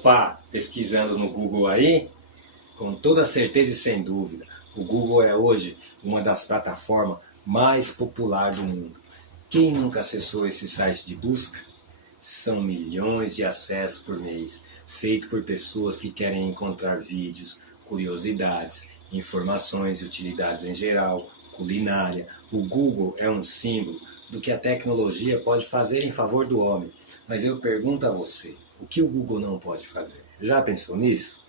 Opa, pesquisando no Google aí? Com toda certeza e sem dúvida, o Google é hoje uma das plataformas mais populares do mundo. Quem nunca acessou esse site de busca? São milhões de acessos por mês, feito por pessoas que querem encontrar vídeos, curiosidades, informações e utilidades em geral, culinária. O Google é um símbolo do que a tecnologia pode fazer em favor do homem. Mas eu pergunto a você, o que o Google não pode fazer? Já pensou nisso?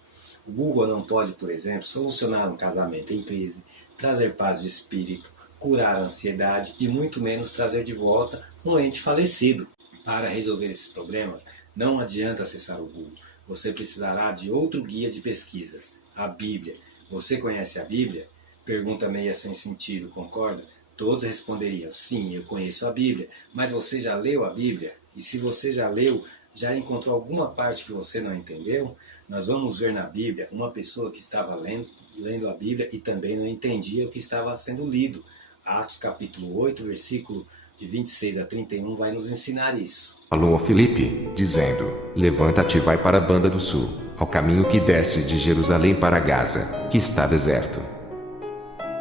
O Google não pode, por exemplo, solucionar um casamento em crise, trazer paz de espírito, curar a ansiedade e muito menos trazer de volta um ente falecido. Para resolver esses problemas, não adianta acessar o Google. Você precisará de outro guia de pesquisas, a Bíblia. Você conhece a Bíblia? Pergunta meia sem sentido, concorda? Todos responderiam, sim, eu conheço a Bíblia, mas você já leu a Bíblia? E se você já leu, já encontrou alguma parte que você não entendeu? Nós vamos ver na Bíblia uma pessoa que estava lendo a Bíblia e também não entendia o que estava sendo lido. Atos capítulo 8, versículo de 26 a 31 vai nos ensinar isso. Falou a Filipe, dizendo, levanta-te e vai para a banda do sul, ao caminho que desce de Jerusalém para Gaza, que está deserto.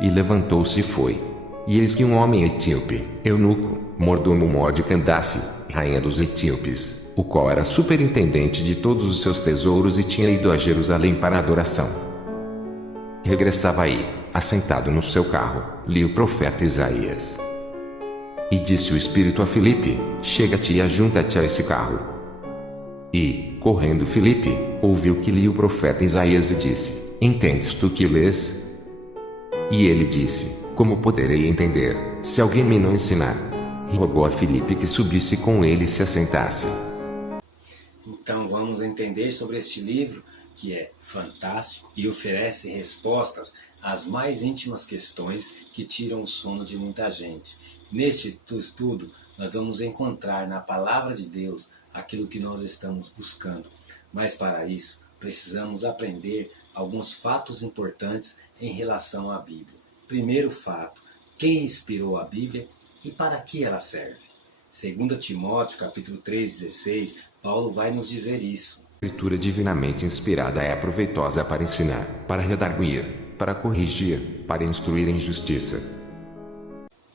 E levantou-se e foi. E eis que um homem etíope, eunuco, mordomo mor de Candace, rainha dos etíopes, o qual era superintendente de todos os seus tesouros e tinha ido a Jerusalém para a adoração. Regressava aí, assentado no seu carro, lia o profeta Isaías. E disse o Espírito a Filipe, chega-te e ajunta-te a esse carro. E, correndo Filipe, ouviu que lia o profeta Isaías e disse, entendes tu que lês? E ele disse, como poderei entender, se alguém me não ensinar? E rogou a Filipe que subisse com ele e se assentasse. Então vamos entender sobre este livro, que é fantástico e oferece respostas às mais íntimas questões que tiram o sono de muita gente. Neste estudo, nós vamos encontrar na Palavra de Deus aquilo que nós estamos buscando. Mas para isso, precisamos aprender alguns fatos importantes em relação à Bíblia. Primeiro fato, quem inspirou a Bíblia e para que ela serve? 2 Timóteo, capítulo 3:16, Paulo vai nos dizer isso. A escritura divinamente inspirada é proveitosa para ensinar, para redarguir, para corrigir, para instruir em justiça.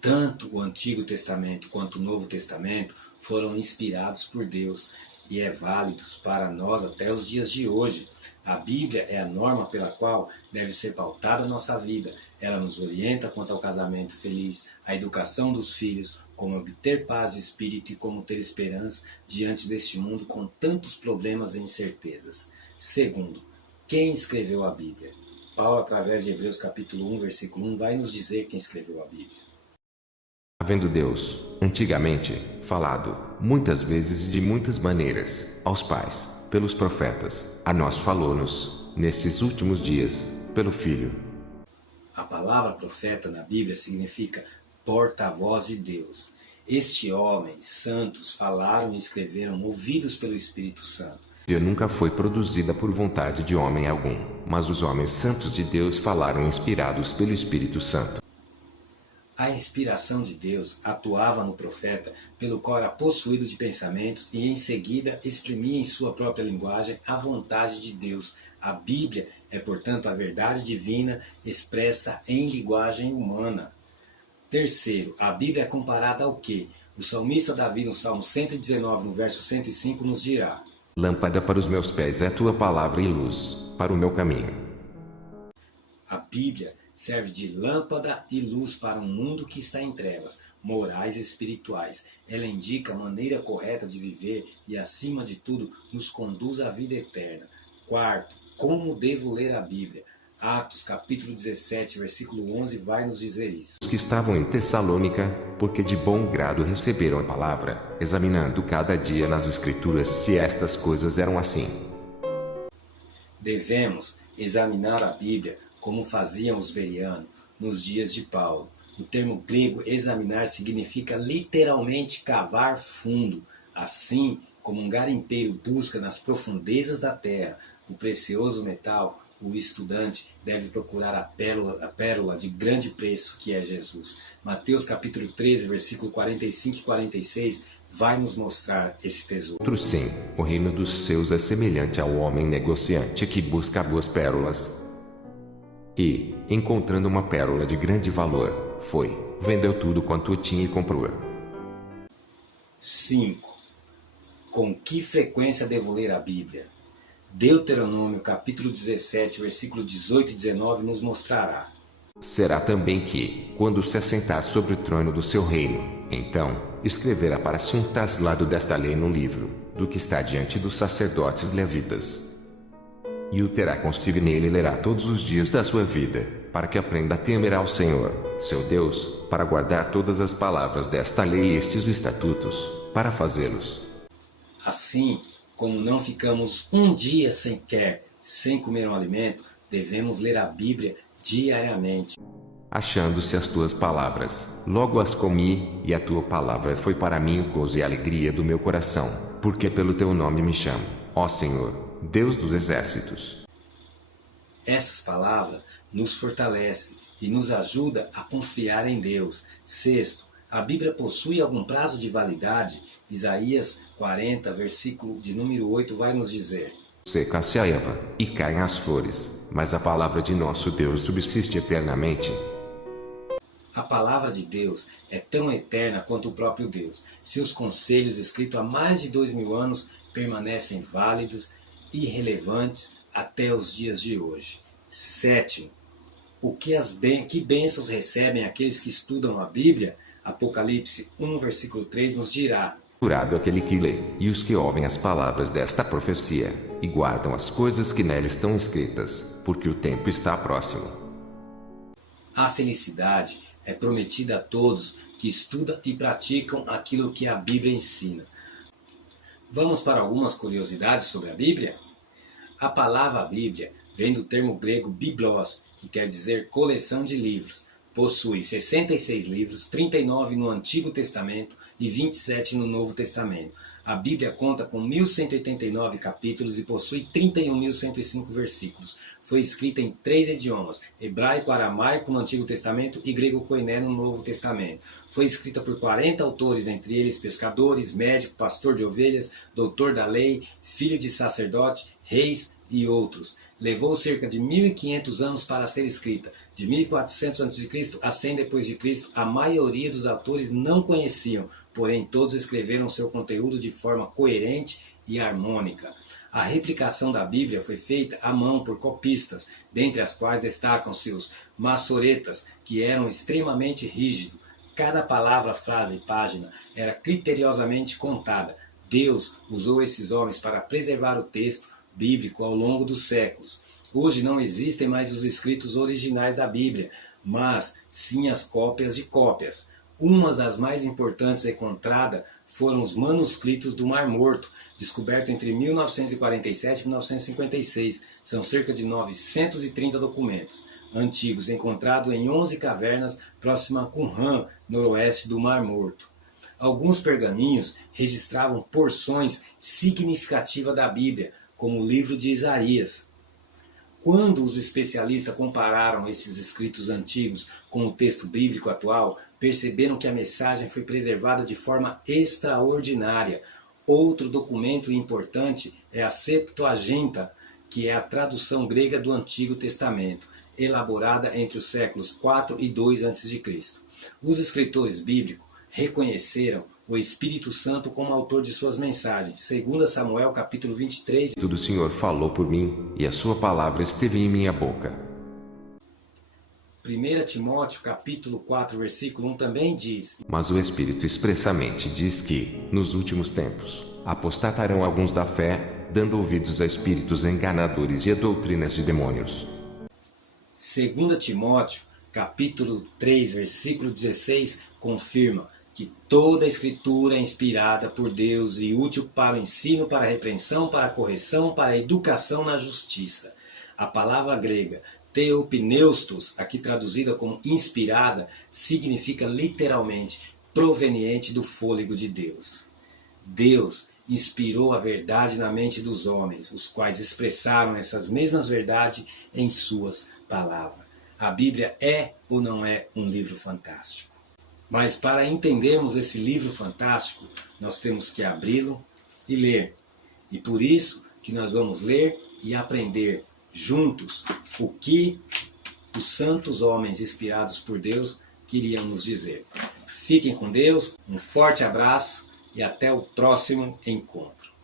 Tanto o Antigo Testamento quanto o Novo Testamento foram inspirados por Deus e é válidos para nós até os dias de hoje. A Bíblia é a norma pela qual deve ser pautada a nossa vida. Ela nos orienta quanto ao casamento feliz, a educação dos filhos, como obter paz de espírito e como ter esperança diante deste mundo com tantos problemas e incertezas. Segundo, quem escreveu a Bíblia? Paulo, através de Hebreus capítulo 1, versículo 1, vai nos dizer quem escreveu a Bíblia. Havendo Deus, antigamente, falado, muitas vezes e de muitas maneiras, aos pais, pelos profetas, a nós falou-nos, nestes últimos dias, pelo Filho. A palavra profeta na Bíblia significa porta-voz de Deus. Este homem, santos, falaram e escreveram movidos pelo Espírito Santo. A nunca foi produzida por vontade de homem algum, mas os homens santos de Deus falaram inspirados pelo Espírito Santo. A inspiração de Deus atuava no profeta, pelo qual era possuído de pensamentos e em seguida exprimia em sua própria linguagem a vontade de Deus. A Bíblia é, portanto, a verdade divina expressa em linguagem humana. Terceiro, a Bíblia é comparada ao quê? O salmista Davi, no Salmo 119, no verso 105, nos dirá: Lâmpada para os meus pés é a tua palavra e luz para o meu caminho. A Bíblia serve de lâmpada e luz para um mundo que está em trevas, morais e espirituais. Ela indica a maneira correta de viver e, acima de tudo, nos conduz à vida eterna. Quarto, como devo ler a Bíblia? Atos capítulo 17, versículo 11 vai nos dizer isso. Os que estavam em Tessalônica, porque de bom grado receberam a palavra, examinando cada dia nas Escrituras se estas coisas eram assim. Devemos examinar a Bíblia como faziam os bereanos nos dias de Paulo. O termo grego examinar significa literalmente cavar fundo, assim como um garimpeiro busca nas profundezas da terra o precioso metal. O estudante deve procurar a pérola de grande preço que é Jesus. Mateus capítulo 13, versículo 45 e 46 vai nos mostrar esse tesouro. Outro sim, o reino dos céus é semelhante ao homem negociante que busca boas pérolas. E, encontrando uma pérola de grande valor, foi, vendeu tudo quanto tinha e comprou. 5. Com que frequência devo ler a Bíblia? Deuteronômio capítulo 17, versículo 18 e 19 nos mostrará. Será também que, quando se assentar sobre o trono do seu reino, então, escreverá para si um traslado desta lei no livro, do que está diante dos sacerdotes levitas. E o terá consigo e nele lerá todos os dias da sua vida, para que aprenda a temer ao Senhor, seu Deus, para guardar todas as palavras desta lei e estes estatutos, para fazê-los. Assim, como não ficamos um dia sem comer um alimento, devemos ler a Bíblia diariamente. Achando-se as tuas palavras, logo as comi, e a tua palavra foi para mim o gozo e a alegria do meu coração, porque pelo teu nome me chamo, ó Senhor, Deus dos exércitos. Essas palavras nos fortalecem e nos ajudam a confiar em Deus. 6. A Bíblia possui algum prazo de validade? Isaías 40, versículo de número 8 vai nos dizer: Seca-se a erva, e caem as flores, mas a palavra de nosso Deus subsiste eternamente. A palavra de Deus é tão eterna quanto o próprio Deus. Seus conselhos, escritos há mais de 2000 anos, permanecem válidos e relevantes até os dias de hoje. 7. Que bênçãos recebem aqueles que estudam a Bíblia? Apocalipse 1, versículo 3 nos dirá: Curado aquele que lê, e os que ouvem as palavras desta profecia, e guardam as coisas que nela estão escritas, porque o tempo está próximo. A felicidade é prometida a todos que estudam e praticam aquilo que a Bíblia ensina. Vamos para algumas curiosidades sobre a Bíblia? A palavra Bíblia vem do termo grego biblos, que quer dizer coleção de livros. Possui 66 livros, 39 no Antigo Testamento e 27 no Novo Testamento. A Bíblia conta com 1189 capítulos e possui 31.105 versículos. Foi escrita em 3 idiomas, hebraico, aramaico no Antigo Testamento e grego koiné no Novo Testamento. Foi escrita por 40 autores, entre eles pescadores, médico, pastor de ovelhas, doutor da lei, filho de sacerdote, reis e outros. Levou cerca de 1500 anos para ser escrita. De 1400 a.C. a 100 d.C., a maioria dos autores não conheciam, porém todos escreveram seu conteúdo de forma coerente e harmônica. A replicação da Bíblia foi feita à mão por copistas, dentre as quais destacam-se os massoretas, que eram extremamente rígidos. Cada palavra, frase e página era criteriosamente contada. Deus usou esses homens para preservar o texto bíblico ao longo dos séculos. Hoje não existem mais os escritos originais da Bíblia, mas sim as cópias de cópias. Uma das mais importantes encontradas foram os manuscritos do Mar Morto, descoberto entre 1947 e 1956. São cerca de 930 documentos antigos, encontrados em 11 cavernas próximas a Qumran, noroeste do Mar Morto. Alguns pergaminhos registravam porções significativas da Bíblia, como o livro de Isaías. Quando os especialistas compararam esses escritos antigos com o texto bíblico atual, perceberam que a mensagem foi preservada de forma extraordinária. Outro documento importante é a Septuaginta, que é a tradução grega do Antigo Testamento, elaborada entre os séculos 4 e 2 a.C. Os escritores bíblicos reconheceram o Espírito Santo como autor de suas mensagens. 2 Samuel capítulo 23. Tudo o Senhor falou por mim, e a sua palavra esteve em minha boca. 1 Timóteo capítulo 4, versículo 1 também diz: Mas o Espírito expressamente diz que, nos últimos tempos, apostatarão alguns da fé, dando ouvidos a espíritos enganadores e a doutrinas de demônios. 2 Timóteo capítulo 3, versículo 16 confirma que toda a Escritura é inspirada por Deus e útil para o ensino, para a repreensão, para a correção, para a educação na justiça. A palavra grega theopneustos, aqui traduzida como inspirada, significa literalmente proveniente do fôlego de Deus. Deus inspirou a verdade na mente dos homens, os quais expressaram essas mesmas verdades em suas palavras. A Bíblia é ou não é um livro fantástico? Mas para entendermos esse livro fantástico, nós temos que abri-lo e ler. E por isso que nós vamos ler e aprender juntos o que os santos homens inspirados por Deus queriam nos dizer. Fiquem com Deus, um forte abraço e até o próximo encontro.